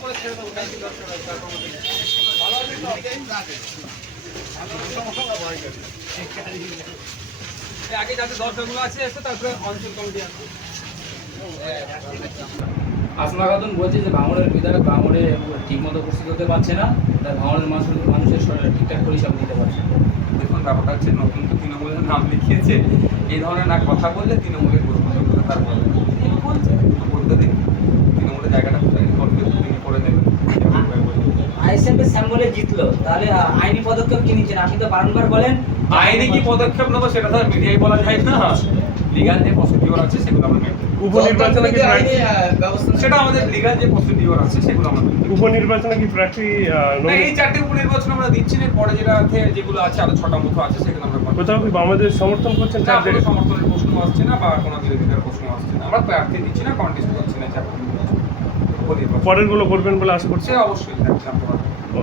করে ছেড়ে আগে যাতে আছে এসে তারপরে অঞ্চল কমিটি আসমা খাতুন বলছে যে ভাঙড়ের বিধায়ক ভাঙড়ে ঠিক মতো উপস্থিত হতে পারছে না তাই মানুষ মানুষের শরীরে ঠিকঠাক পরিষেবা দিতে পারছে। দেখুন, ব্যাপারটা হচ্ছে নতুন তো তৃণমূলের নাম লিখিয়েছে এই ধরনের না কথা বললে তৃণমূলের গ্রহণযোগ্যতা তার বলে তিনি বলছে তো বলতে দিন তৃণমূলের জায়গাটা কোথায় করবে তিনি করে দেবেন আইএসএফ এর স্যাম্বলে জিতলো। তাহলে আইনি পদক্ষেপ কি নিচ্ছেন? আপনি তো বারংবার বলেন। আইনে কি পদক্ষেপ নেব সেটা তো মিডিয়ায় বলা যায় না। লিগাল যে প্রসিডিওর আছে সেগুলো আমরা উপনির্বাচনে কি সেটা আমাদের লিগাল যে প্রসিডিওর আছে সেগুলো আমরা উপনির্বাচনে কি প্রার্থী আহ, না নমিনে- এই চারটে উপনির্বাচন আমরা দিচ্ছি না পরে যেটা আছে যেগুলো আছে আরও ছটা মতো আছে সেগুলো আমরা করব। কোথাও কি বামাদের সমর্থন করছেন? না কোনো সমর্থনের প্রশ্ন আসছে না বা কোনো বিরোধিতার প্রশ্ন আসছে না। আমরা প্রার্থী দিচ্ছি না কন্টেস্ট করছি না চারটে। উপনির্বাচন পরেরগুলো করবেন বলে আশা করছি। অবশ্যই জানতে পারব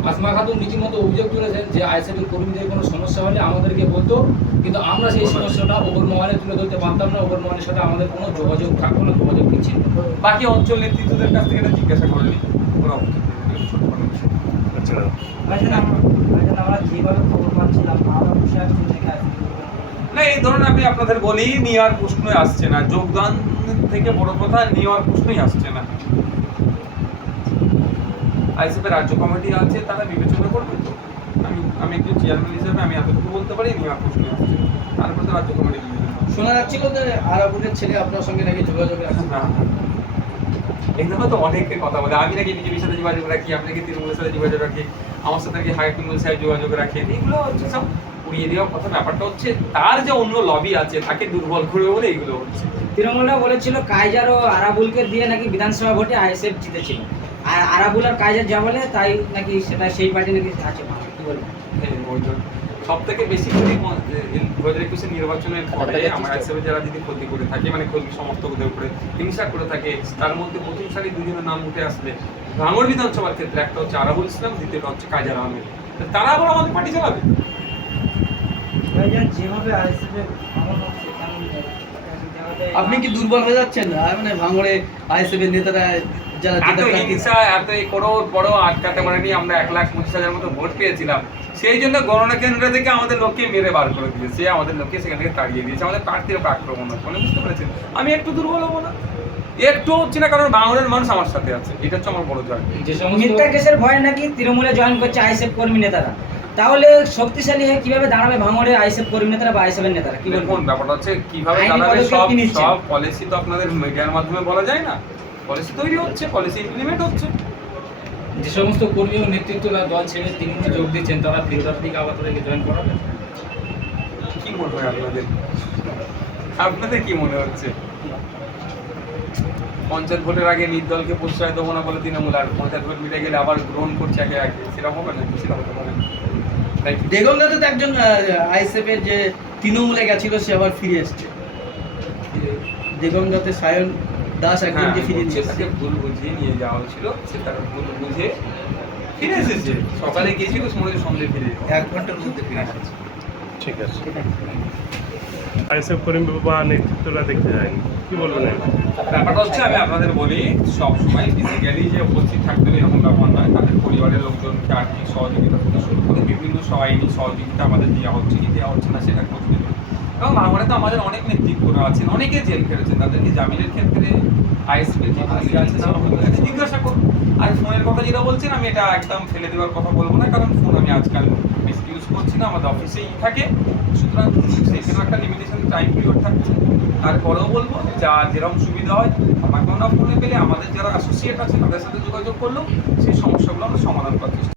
আসমা খাতুন রীতিমতো অভিযোগ তুলেছেন যে আইএসএফের কর্মীদের কোনো সমস্যা হলে আমাদেরকে বলতো কিন্তু আমরা সেই সমস্যাটা ওপর মহলে তুলে ধরতে পারতাম না ওপর মহলের সাথে আমাদের কোনো যোগাযোগ থাকতো না যোগাযোগ না। বাকি অঞ্চল নেতৃত্বদের কাছ থেকে এটা জিজ্ঞাসা করে নিই কোনো আপত্তি নেই, ছোটখাটো বিষয়। আচ্ছা আমরা যেভাবে খবর পাচ্ছিলাম না এই ধরনের আমি আপনাদের বলি নেওয়ার প্রশ্নই আসছে না। যোগদান থেকে বড় কথা নেওয়ার প্রশ্নই আসছে না। আইসিপি রাজ্য কমিটি আছে তারা বিবেচনা করবে তো। আমি আমি একজন চেয়ারম্যান হিসেবে আমি এতটুকু বলতে পারি নেওয়ার প্রশ্নই আসছে তারপর তো রাজ্য কমিটি শোনা যাচ্ছিল যে আর আরাবুলের ছেলে আপনার সঙ্গে নাকি যোগাযোগে আছে। না, না। এই তো অনেকে কথা বলে আমি নাকি বিজেপির সাথে যোগাযোগ রাখি আপনি কি তৃণমূলের সাথে যোগাযোগ রাখি আমার সাথে নাকি হাইকুমুল সাহেব যোগাযোগ রাখেন এগুলো হচ্ছে সব উড়িয়ে দেওয়ার কথা। ব্যাপারটা হচ্ছে তার যে অন্য লবি আছে তাকে দুর্বল করবে বলে এইগুলো হচ্ছে। তৃণমূলরা বলেছিল কাইজার ও আরাবুলকে দিয়ে নাকি বিধানসভা ভোটে আইএসএফ জিতেছিল। আর আরাবুল আর কাইজার যা বলে তাই নাকি সেটা সেই পার্টি নাকি আছে কি বলব? সব থেকে বেশি ক্ষতি দু হাজার একুশের নির্বাচনের পরে আমার হিসেবে যারা যদি ক্ষতি করে থাকে মানে কর্মী সমর্থকদের উপরে হিংসা করে থাকে তার মধ্যে প্রথম সারি দুজনের নাম উঠে আসলে ভাঙড় বিধানসভার ক্ষেত্রে একটা হচ্ছে আরাবুল ইসলাম দ্বিতীয়টা হচ্ছে কাজার আহমেদ। তো তারা আবার আমাদের পার্টি চালাবে ভাইজান যেভাবে আইএসএফ এর ভ্রমণ হচ্ছে তেমন যেভাবে- আপনি কি দুর্বল হয়ে যাচ্ছেন? মানে ভাঙড়ে আইএসএফ এর নেতারা যারা এত হিংসা এত এই করো বড় আটকাতে পারেনি আমরা এক লাখ পঁচিশ হাজার মতো ভোট পেয়েছিলাম। সেই জন্য গণনা কেন্দ্র থেকে আমাদের লোককে মেরে বার করে দিয়েছে আমাদের লোককে সেখান থেকে তাড়িয়ে দিয়েছে আমাদের প্রার্থীর উপর আক্রমণ হচ্ছে মানে বুঝতে পেরেছেন? আমি একটু দুর্বল হব না? একটু হচ্ছে না কারণ বাংলার মানুষ আমার সাথে আছে এটা হচ্ছে আমার বড় জয়। মিথ্যা কেসের ভয়ে নাকি তৃণমূলে জয়েন করছে আইএসএফ কর্মী নেতারা? তাহলে শক্তিশালী হয়ে কীভাবে দাঁড়াবে ভাঙড়ে আইএসএফ কর্মী নেতারা বা আইএসএফ এর নেতারা? কি বলবেন? কোন ব্যাপারটা হচ্ছে কীভাবে দাঁড়াবে সব সব পলিসি তো আপনাদের মিডিয়ার মাধ্যমে বলা যায় না। পলিসি তৈরি হচ্ছে পলিসি ইমপ্লিমেন্ট হচ্ছে। যে সমস্ত কর্মী ও নেতৃত্বরা দল ছেড়ে তৃণমূলে যোগ দিচ্ছেন তারা ফিরত দিকে আবার তাদেরকে জয়েন করাবেন কি মনে হয় আপনাদের? আপনাদের কি মনে হচ্ছে? পঞ্চায়েত ভোটের আগে নির্দলকে প্রশ্রয় দেবো না বলে তৃণমূল আর পঞ্চায়েত ভোট মিটে গেলে আবার গ্রহণ করছে আগে আগে সেরকম হবে না সেটা হতে পারে না। দেগঙ্গাতে তো একজন আইএসএফ এর যে তৃণমূলে গেছিল সে আবার ফিরে এসছে। দেগঙ্গাতে সায়ন দাস হ্যাঁ, একজনকে ফিরে এসেছে তাকে ভুল বুঝিয়ে নিয়ে যাওয়া হয়েছিল সে তার ভুল বুঝে ফিরে এসেছে। সকালে গিয়েছিল সময় সন্ধ্যে ফিরে এক ঘণ্টার মধ্যে ফিরে এসেছে। ঠিক আছে। আইএসএফ করিম বা নেতৃত্বরা দেখতে যায়নি। কি বলবেন? ব্যাপারটা হচ্ছে আমি আপনাদের বলি সবসময় ফিজিক্যালি যে উপস্থিত থাকতে হবে এরকম ব্যাপার নয়। তাদের পরিবারের লোকজনকে আর্থিক সহযোগিতা থেকে শুরু করে বিভিন্ন সহ আইনি সহযোগিতা আমাদের দেওয়া হচ্ছে কি দেওয়া হচ্ছে না সেটা করতে হবে এবং ভাঙড়ে তো আমাদের অনেক নেতৃত্বরা আছেন অনেকে জেল খেটেছেন। তাদেরকে জামিনের ক্ষেত্রে আইএসপি যে পুলিশ আছে তাদেরকে জিজ্ঞাসা করুন। আর ফোনের কথা যেটা বলছেন আমি এটা একদম ফেলে দেওয়ার কথা বলব না কারণ ফোন আমি আজকাল বেশি ইউজ করছি না আমাদের অফিসেই থাকে। সুতরাং সেখানে একটা লিমিটেশন টাইম পিরিয়ড থাকছে তারপরেও বলব যা যেরকম সুবিধা হয় আমাকে আমরা ফোনে পেলে আমাদের যারা অ্যাসোসিয়েট আছে, তাদের সাথে যোগাযোগ করলেও সেই সমস্যাগুলো আমরা সমাধান করার চেষ্টা